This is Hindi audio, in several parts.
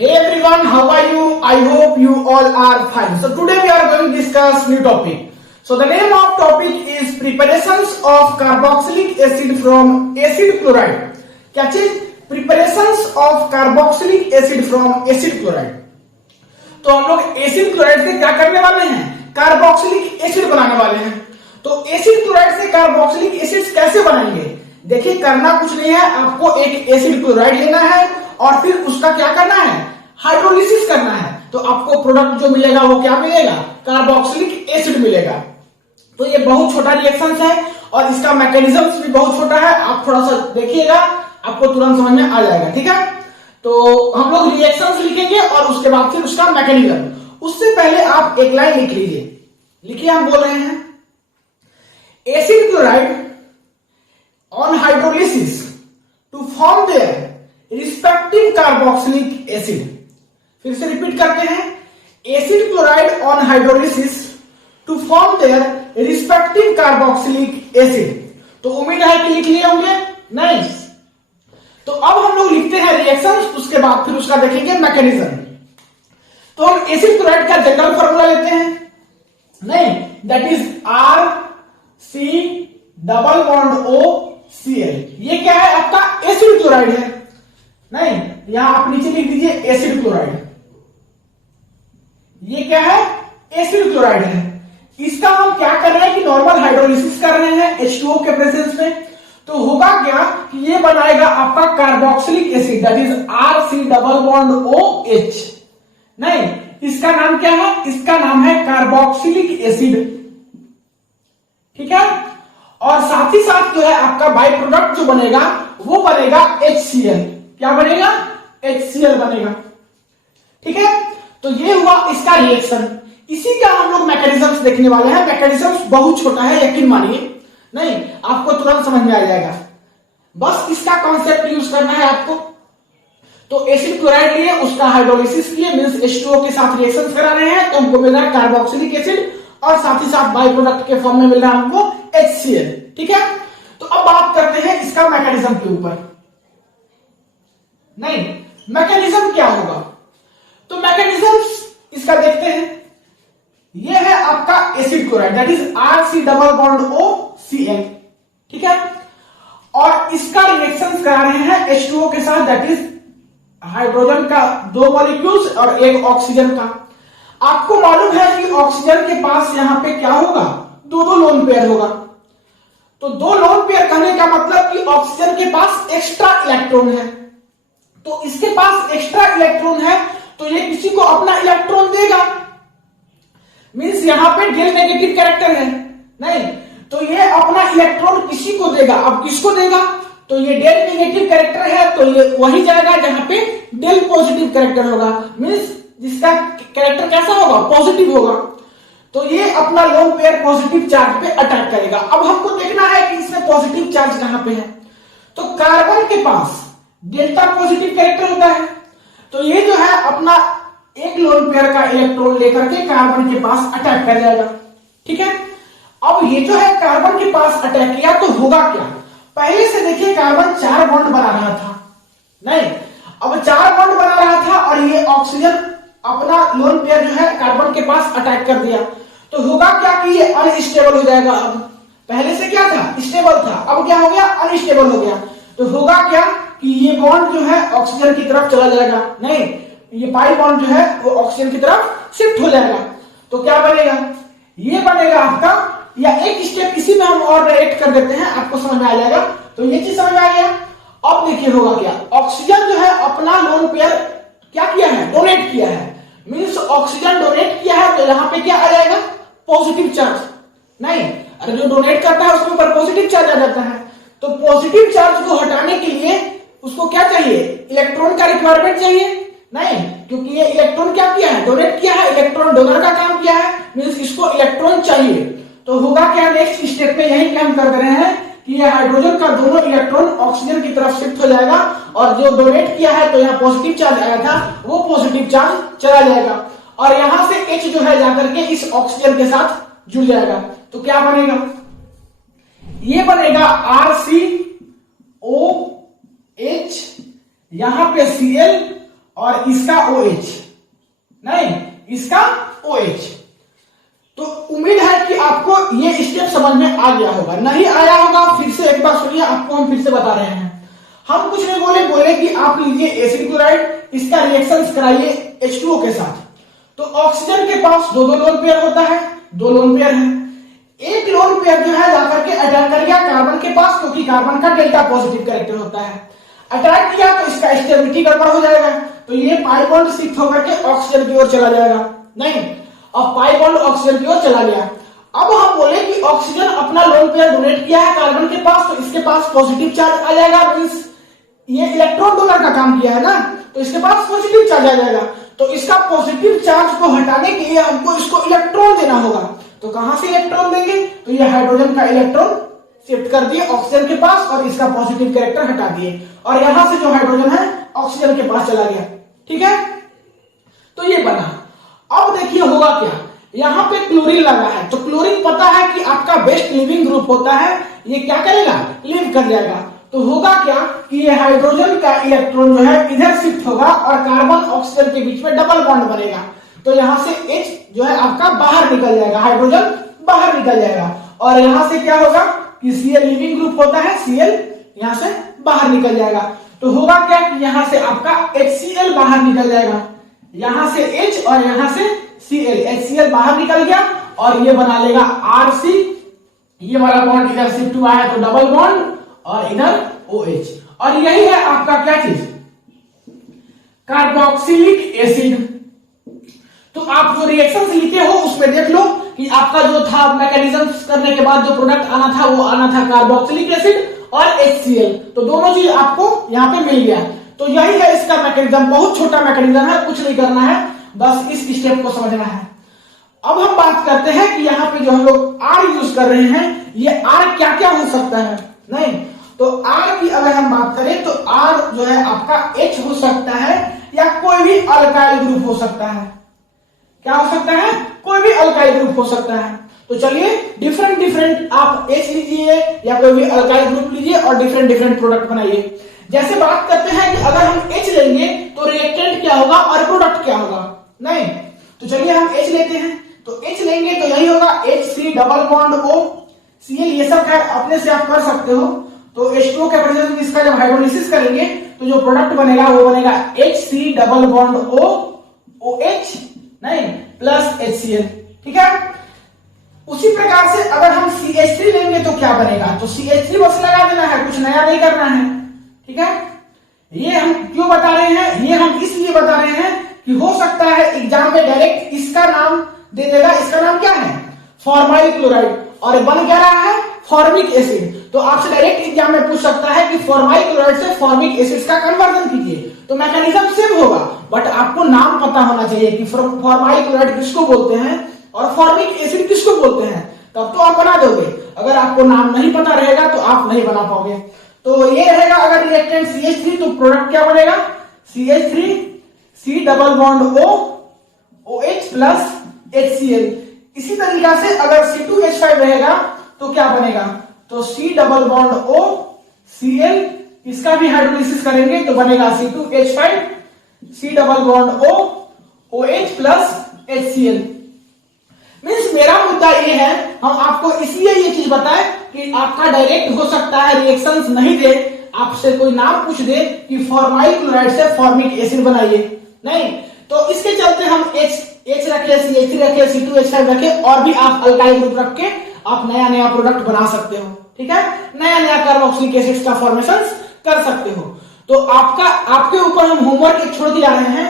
Hey everyone, how are you? I hope you all are fine. So today we are going to discuss new topic. So the name of topic is preparations of carboxylic acid from acid chloride. क्या चीज? Preparations of carboxylic acid from acid chloride. तो हम लोग एसिड क्लोराइड से क्या करने वाले हैं? कार्बोक्सिलिक एसिड बनाने वाले हैं। तो एसिड क्लोराइड से कार्बोक्सिलिक एसिड कैसे बनाएंगे? देखिए, करना कुछ नहीं है, आपको एक एसिड क्लोराइड लेना है और फिर उसका क्या करना है? हाइड्रोलिसिस करना है। तो आपको प्रोडक्ट जो मिलेगा वो क्या मिलेगा? कार्बोक्सिलिक एसिड मिलेगा। तो ये बहुत छोटा रिएक्शन है और इसका मैकेनिज्म भी बहुत छोटा है। आप थोड़ा सा देखिएगा, आपको तुरंत समझ में आ जाएगा। ठीक है, तो हम लोग रिएक्शंस लिखेंगे और उसके बाद फिर उसका मैकेनिज्म। उससे पहले आप एक लाइन लिख लीजिए। लिखिए, हम बोल रहे हैं acid chloride on hydrolysis to form their respective carboxylic acid. फिर से रिपीट करते हैं, acid chloride on hydrolysis to form their respective carboxylic acid. तो उम्मीद है कि लिख लिए होंगे। नहीं, तो अब हम लोग लिखते हैं रिएक्शन, उसके बाद फिर उसका देखेंगे मैकेनिज्म। तो हम एसिड क्लोराइड का जनरल फॉर्मूला लेते हैं। नहीं, that is R C double bond O C L. ये क्या है? आपका एसिड क्लोराइड है। नहीं, यहां आप नीचे लिख दीजिए एसिड क्लोराइड। ये क्या है? एसिड क्लोराइड है। इसका हम क्या कर रहे हैं कि नॉर्मल हाइड्रोलिसिस कर रहे हैं H2O के प्रेजेंस में। तो होगा क्या कि ये बनाएगा आपका carboxylic acid, that is R C double bond O H. नहीं, इसका नाम क्या है? इसका नाम है कार्बोक्सिलिक एसिड। ठीक है, और साथ ही साथ जो है आपका बाई प्रोडक्ट जो बनेगा वो बनेगा HCl। क्या बनेगा? HCl बनेगा। ठीक है, तो ये हुआ इसका रिएक्शन। इसी का हम लोग मैकेनिज्म्स देखने वाले हैं। मैकेनिज्म्स बहुत छोटा है, यकीन मानिए। नहीं, आपको तुरंत समझ में आ जाएगा। बस इसका कॉन्सेप्ट यूज करना है आपको। तो एसिड क्लोराइड लिए, उसका हाइड्रोलिसिस किए, मींस H2O के साथ रिएक्शन करा रहे हैं, तो हमको मिल रहा है कार्बोक्सिलिक एसिड और साथ ही साथ बाई प्रोडक्ट के फॉर्म में मिल रहा है हमको HCl। ठीक है, तो अब बात करते हैं इसका मैकेनिज्म के ऊपर। नहीं, मैकेनिज्म क्या होगा? तो मैकेनिज्म इसका देखते हैं। ये है आपका acid chloride, that is R C double bond O C L. ठीक है, और इसका रिएक्शन करा रहे हैं H2O के साथ, दैट इज हाइड्रोजन का 2 मॉलिक्यूल्स और एक ऑक्सीजन का। आपको मालूम है कि ऑक्सीजन के पास यहां पे क्या होगा? दो लोन पेयर होगा। तो 2 लोन पेयर कहने का मतलब कि ऑक्सीजन के पास एक्स्ट्रा इलेक्ट्रॉन है। तो इसके पास एक्स्ट्रा इलेक्ट्रॉन है, तो ये किसी को अपना इलेक्ट्रॉन देगा। मींस यहां पे डेल नेगेटिव कैरेक्टर है। नहीं, तो ये अपना इलेक्ट्रॉन किसी को देगा। अब किसको देगा? तो ये डेल नेगेटिव कैरेक्टर है, तो ये वही जाएगा जहां पे डेल पॉजिटिव कैरेक्टर होगा। मींस जिसका कैरेक्टर कैसा होगा? पॉजिटिव होगा। तो ये अपना लोन पेयर पॉजिटिव चार्ज पे अटैक करेगा। अब हमको देखना है कि इसमें पॉजिटिव चार्ज कहां पे है। तो कार्बन के पास डेल्टा पॉजिटिव कैरेक्टर होता है, तो ये जो है अपना एक लोन पेयर का इलेक्ट्रॉन लेकर के कार्बन के पास अटैक कर जाएगा। ठीक है, अब ये जो है कार्बन के पास अटैक किया तो होगा क्या? पहले से देखिए, कार्बन 4 बॉन्ड बना रहा था। नहीं, अब 4 बॉन्ड बना रहा था और ये ऑक्सीजन अपना लोन पेयर जो है कार्बन के पास अटैक कर दिया। तो होगा क्या कि ये अनस्टेबल हो जाएगा। अब पहले से क्या था? स्टेबल था, अब क्या हो गया? अनस्टेबल हो गया। तो होगा क्या कि ये बॉन्ड जो है ऑक्सीजन की तरफ चला जाएगा। नहीं, ये पाई बॉन्ड जो है वो ऑक्सीजन की तरफ शिफ्ट हो जाएगा। तो क्या बनेगा? ये बनेगा आपका, या एक स्टेप इसी में हम और डायरेक्ट कर देते हैं, आपको समझ में आ जाएगा। तो ये चीज समझ में आ गया। अब देखिए होगा क्या, ऑक्सीजन जो है अपना लोन पेयर क्या किया है? डोनेट किया है। मींस ऑक्सीजन डोनेट किया है, तो यहां पे क्या आ जाएगा? Positive charge. नहीं, अरे जो डोनेट करता है उसके ऊपर पॉजिटिव चार्ज आ जाता है। तो पॉजिटिव चार्ज को हटाने के लिए उसको क्या चाहिए? इलेक्ट्रॉन का रिक्वायरमेंट चाहिए। नहीं, क्योंकि ये इलेक्ट्रॉन क्या किया है? डोनेट किया है, इलेक्ट्रॉन डोनर का काम किया है, मींस इसको इलेक्ट्रॉन चाहिए। तो होगा क्या? नेक्स्ट स्टेप पे यही काम कर रहे हैं कि ये हाइड्रोजन का दोनों इलेक्ट्रॉन ऑक्सीजन की तरफ शिफ्ट हो जाएगा और जो डोनेट किया है तो यहाँ पॉजिटिव चार्ज आया था, वो पॉजिटिव चार्ज चला जाएगा और यहां से H जो है जाकर के इस ऑक्सीजन के साथ जुड़ जाएगा। तो क्या बनेगा? ये बनेगा RCOH, यहां पे Cl और इसका OH, नहीं इसका OH। तो उम्मीद है कि आपको ये स्टेप समझ में आ गया होगा, नहीं आया होगा फिर से एक बार सुनिए, आपको हम फिर से बता रहे हैं। हम कुछ नहीं बोले कि आप लीजिए एसिड क्लोराइड, इसका रिएक्शन कराइए H2O के साथ। तो ऑक्सीजन के पास दो लोन पेयर होता है, 2 लोन पेयर है। एक लोन पेयर जो है जाकर के अटैक कर गया कार्बन के पास, क्योंकि कार्बन का डेल्टा पॉजिटिव कैरेक्टर होता है। अटैक किया तो इसका स्टेबिलिटी गड़बड़ हो जाएगा, तो ये पाई बॉन्ड शिफ्ट होकर के ऑक्सीजन की ओर चला जाएगा। नहीं, अब पाई बॉन्ड ऑक्सीजन की ओर चला गया। अब हम बोले कि ऑक्सीजन अपना लोन पेयर डोनेट किया है कार्बन के पास, तो इसके पास पॉजिटिव चार्ज आ जाएगा, मींस ये इलेक्ट्रॉन डोनर का काम किया है ना, तो इसके पास पॉजिटिव चार्ज आ जाएगा। तो इसका पॉजिटिव चार्ज को हटाने के लिए हमको इसको इलेक्ट्रॉन देना होगा। तो कहां से इलेक्ट्रॉन देंगे, तो ये हाइड्रोजन का इलेक्ट्रॉन शिफ्ट कर दिए ऑक्सीजन के पास और इसका पॉजिटिव कैरेक्टर हटा दिए, और यहां से जो हाइड्रोजन है ऑक्सीजन के पास चला गया। ठीक है, तो ये बना। अब देखिए होगा क्या, यहां पे क्लोरीन लगा है, तो क्लोरीन पता है कि आपका बेस्ट लिविंग ग्रुप होता है, ये क्या करेगा, लिव कर जाएगा। तो होगा क्या कि ये हाइड्रोजन का इलेक्ट्रॉन जो है इधर शिफ्ट होगा और कार्बन ऑक्सीजन के बीच में डबल बॉन्ड बनेगा। तो यहां से H जो है आपका बाहर निकल जाएगा, हाइड्रोजन बाहर निकल जाएगा, और यहां से क्या होगा कि Cl लिविंग ग्रुप होता है, Cl यहां से बाहर निकल जाएगा। तो होगा क्या कि यहां से आपका HCl बाहर निकल जाएगा, यहां से H और यहां से Cl, HCl बाहर निकल गया और ये बना लेगा RC, ये वाला बॉन्ड इधर शिफ्ट हुआ है तो डबल बॉन्ड, और इधर OH, और यही है आपका क्या चीज, कार्बोक्सिलिक एसिड। तो आप जो रिएक्शन लिखे हो उसमें देख लो कि आपका जो था मैकेनिज्म करने के बाद जो प्रोडक्ट आना था वो आना था कार्बोक्सिलिक एसिड और HCl, तो दोनों चीज आपको यहाँ पे मिल गया। तो यही है इसका मैकेनिज्म, बहुत छोटा मैकेनिज्म है, कुछ नहीं करना है, बस इस स्टेप को समझना है। अब हम बात करते हैं कि यहाँ पे जो हम लोग R यूज कर रहे हैं, ये R क्या क्या हो सकता है। नहीं, तो R की अगर हम बात करें तो R जो है आपका H हो सकता है, या कोई भी अल्काइल ग्रुप हो सकता है। क्या हो सकता है, कोई भी अल्काइल ग्रुप हो सकता है। तो चलिए डिफरेंट आप H लीजिए या कोई भी अल्काइल ग्रुप लीजिए और डिफरेंट प्रोडक्ट बनाइए। जैसे बात करते हैं कि अगर हम H लेंगे तो रिएक्टेंट क्या होगा और प्रोडक्ट क्या होगा। नहीं, तो चलिए हम H लेते हैं, तो H लेंगे तो यही होगा HC double bond O Cl, ये सब खैर अपने से आप कर सकते हो। तो H2O के प्रेजेंस में इसका जब हाइड्रोलिसिस करेंगे तो जो प्रोडक्ट बनेगा वो बनेगा HC double bond O OH नहीं प्लस HCl। ठीक है, उसी प्रकार से अगर हम CH3 लेंगे तो क्या बनेगा, तो CH3 बस लगा देना है, कुछ नया नहीं करना है। ठीक है, ये हम क्यों बता रहे हैं, ये हम इसलिए बता रहे हैं कि हो सकता है एग्जाम में डायरेक्ट इसका नाम दे देगा, इसका नाम क्या है, फॉर्माइल क्लोराइड, और बन क्या रहा है, फॉर्मिक एसिड। तो आपसे डायरेक्ट एग्जाम में पूछ सकता है कि फॉर्माइल क्लोराइड से फॉर्मिक एसिड का कन्वर्जन कीजिए, तो मैकेनिज्म सेम होगा, बट आपको नाम पता होना चाहिए कि फॉर्माइल क्लोराइड किसको बोलते हैं और फॉर्मिक एसिड किसको बोलते हैं, तब तो आप बना दोगे। अगर आपको नाम नहीं पता रहेगा तो आप नहीं बना पाओगे। तो ये रहेगा अगर रिएक्टेंट CH3 तो प्रोडक्ट क्या बनेगा, CH3 C double bond O OH plus HCl। इसी तरीका से अगर C2H5 रहेगा तो क्या बनेगा, तो C double bond O Cl, इसका भी हाइड्रोलिसिस करेंगे तो बनेगा C2H5 C double bond O OH plus HCl। Means मेरा मुद्दा ये है, हम आपको इसलिए ये चीज बताएं कि आपका डायरेक्ट हो सकता है रिएक्शंस नहीं दे, आपसे कोई नाम पूछ दे कि फॉर्माइल क्लोराइड से फॉर्मिक एसिड बनाइए, नहीं, तो इसके चलते हम H रखे, CH3 रखे, C2H5 रखे, और भी आप अल्काइल ग्रुप रख के आप नया प्रोडक्ट बना सकते हो। ठीक है, नया कार्बोक्सिलिक एसिड का फॉर्मेशन कर सकते हो। तो आपके ऊपर हम होमवर्क एक छोड़ के जा रहे हैं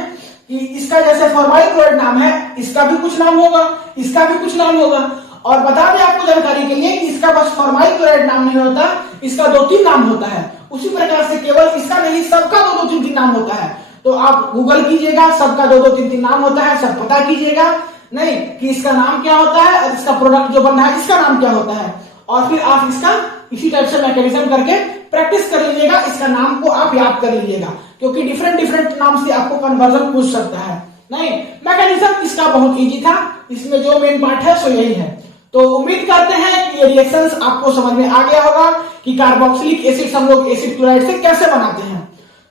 कि इसका जैसे फॉर्माइल क्लोराइड नाम है, इसका भी कुछ नाम होगा, इसका भी कुछ नाम होगा। और बता दें आपको जानकारी के लिए कि इसका बस फॉर्माइल क्लोराइड नाम नहीं होता, इसका 2-3 नाम होता है। उसी प्रकार से केवल इसका नहीं, सबका 2-2-3-3 नाम होता है। तो आप गूगल कीजिएगा, सबका 2-2-3-3 नाम होता है, सब पता कीजिएगा, नहीं कि इसका नाम क्या होता है और इसका प्रोडक्ट जो बन रहा है इसका नाम क्या होता है, और फिर आप इसका इसी टाइप से मैकेनिज्म करके प्रैक्टिस कर लीजिएगा, इसका नाम को आप याद कर लीजिएगा, क्योंकि डिफरेंट नाम से आपको कन्वर्जन पूछ सकता है। नहीं, मैकेनिज्म इसका बहुत इजी था, इसमें जो मेन पार्ट है सो यही है। तो उम्मीद करते हैं कि ये रिएक्शंस आपको समझ में आ गया होगा कि कार्बोक्सिलिक एसिड हम लोग एसिड क्लोराइड से कैसे बनाते हैं।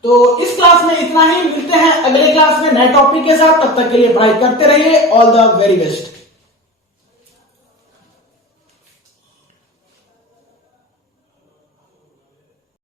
तो इस क्लास में इतना ही, मिलते हैं अगले क्लास में नए टॉपिक के साथ, तब तक के लिए पढ़ाई करते रहिए। All the very best.